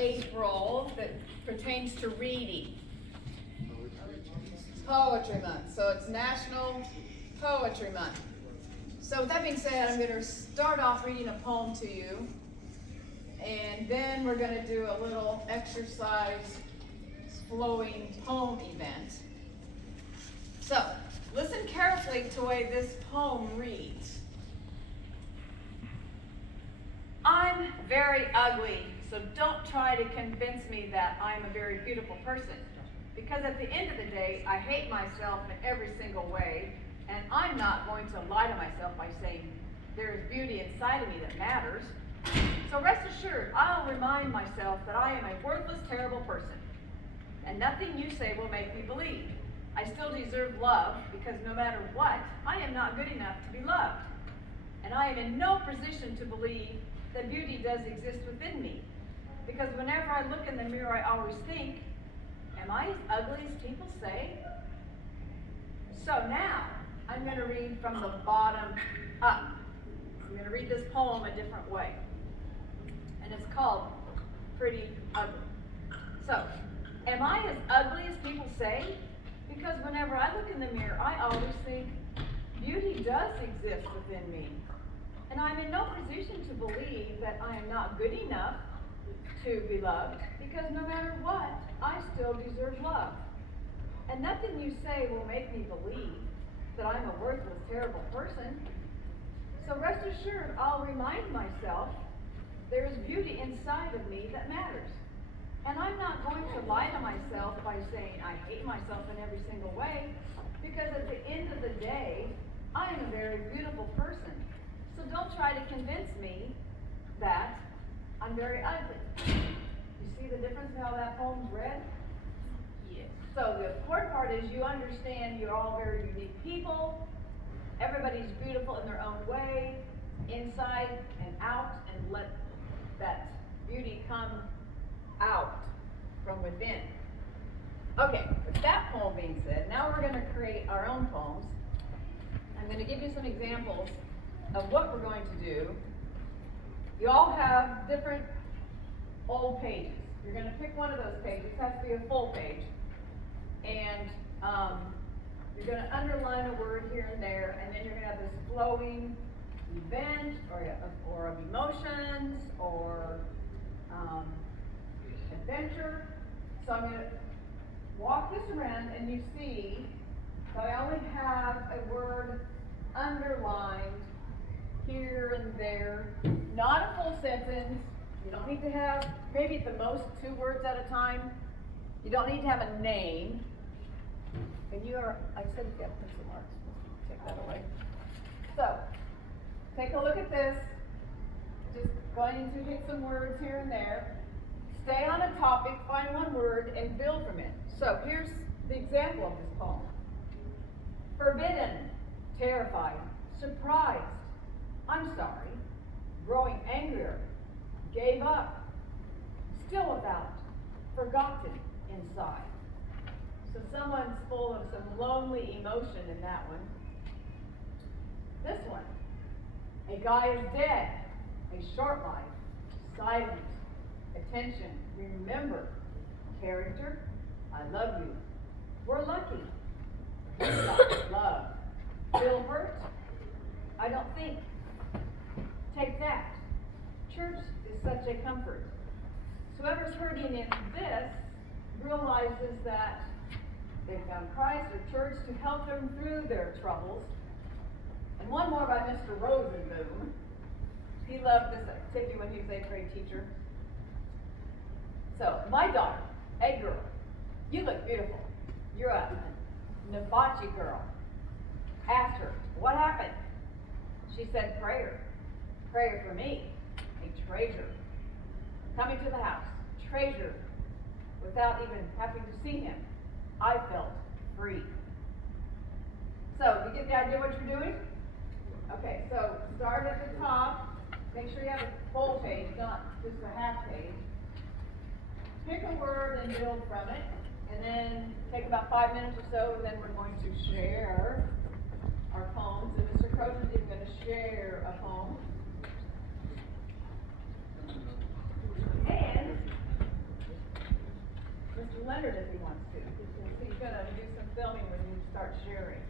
April that pertains to reading. Poetry Month. So it's National Poetry Month. So with that being said, I'm going to start off reading a poem to you. And then we're going to do a little exercise flowing poem event. So listen carefully to the way this poem reads. I'm very ugly, so don't try to convince me that I'm a very beautiful person. Because at the end of the day, I hate myself in every single way, and I'm not going to lie to myself by saying there is beauty inside of me that matters. So rest assured, I'll remind myself that I am a worthless, terrible person, and nothing you say will make me believe. I still deserve love, because no matter what, I am not good enough to be loved. And I am in no position to believe that beauty does exist within me, because whenever I look in the mirror, I always think, am I as ugly as people say? So now, I'm going to read from the bottom up. I'm going to read this poem a different way. And it's called Pretty Ugly. So, am I as ugly as people say? Because whenever I look in the mirror, I always think, beauty does exist within me. And I'm in no position to believe that I am not good enough to be loved, because no matter what, I still deserve love. And nothing you say will make me believe that I'm a worthless, terrible person. So rest assured, I'll remind myself there is beauty inside of me that matters. And I'm not going to lie to myself by saying I hate myself in every single way, because at the end of the day, I am a very beautiful person. So don't try to convince me that I'm very ugly. You see the difference in how that poem's read? Yes. So the important part is you understand you're all very unique people. Everybody's beautiful in their own way, inside and out, and let that beauty come out from within. Okay, with that poem being said, now we're going to create our own poems. I'm going to give you some examples of what we're going to do. You all have different old pages. You're going to pick one of those pages. It has to be a full page. And you're going to underline a word here and there, and then you're going to have this flowing event or of emotions or adventure. So I'm going to walk this around, and you see that I only have a word underlined here and there, not a full sentence. You don't need to have, maybe at the most 2 words at a time. You don't need to have a name. And I said if you have pencil marks, take that away. So, take a look at this. Just going to hit some words here and there. Stay on a topic, find one word, and build from it. So, here's the example of this poem. Forbidden, terrified, surprised, I'm sorry, growing angrier, gave up, still without, forgotten inside. So someone's full of some lonely emotion in that one. This one, a guy is dead, a short life, silent, attention, remember, character, I love you, we're lucky, love, feel hurt, I don't think, take that, church is such a comfort. So whoever's hurting in this realizes that they found Christ or church to help them through their troubles. And one more by Mr. Rosenboom. He loved this activity when he was 8th grade teacher. So, my daughter, hey girl, you look beautiful. You're a Nabachi girl. Asked her, what happened? She said, prayer. Prayer for me, a treasure. Coming to the house, treasure, without even having to see him. I felt free. So, you get the idea what you're doing? Okay, so start at the top. Make sure you have a full page, not just a half page. Pick a word and build from it. And then take about 5 minutes or so, and then we're going to share our poems. And Mr. Crozier is going to share a poem. And Leonard if he wants to. So you're gonna do some filming when you start sharing.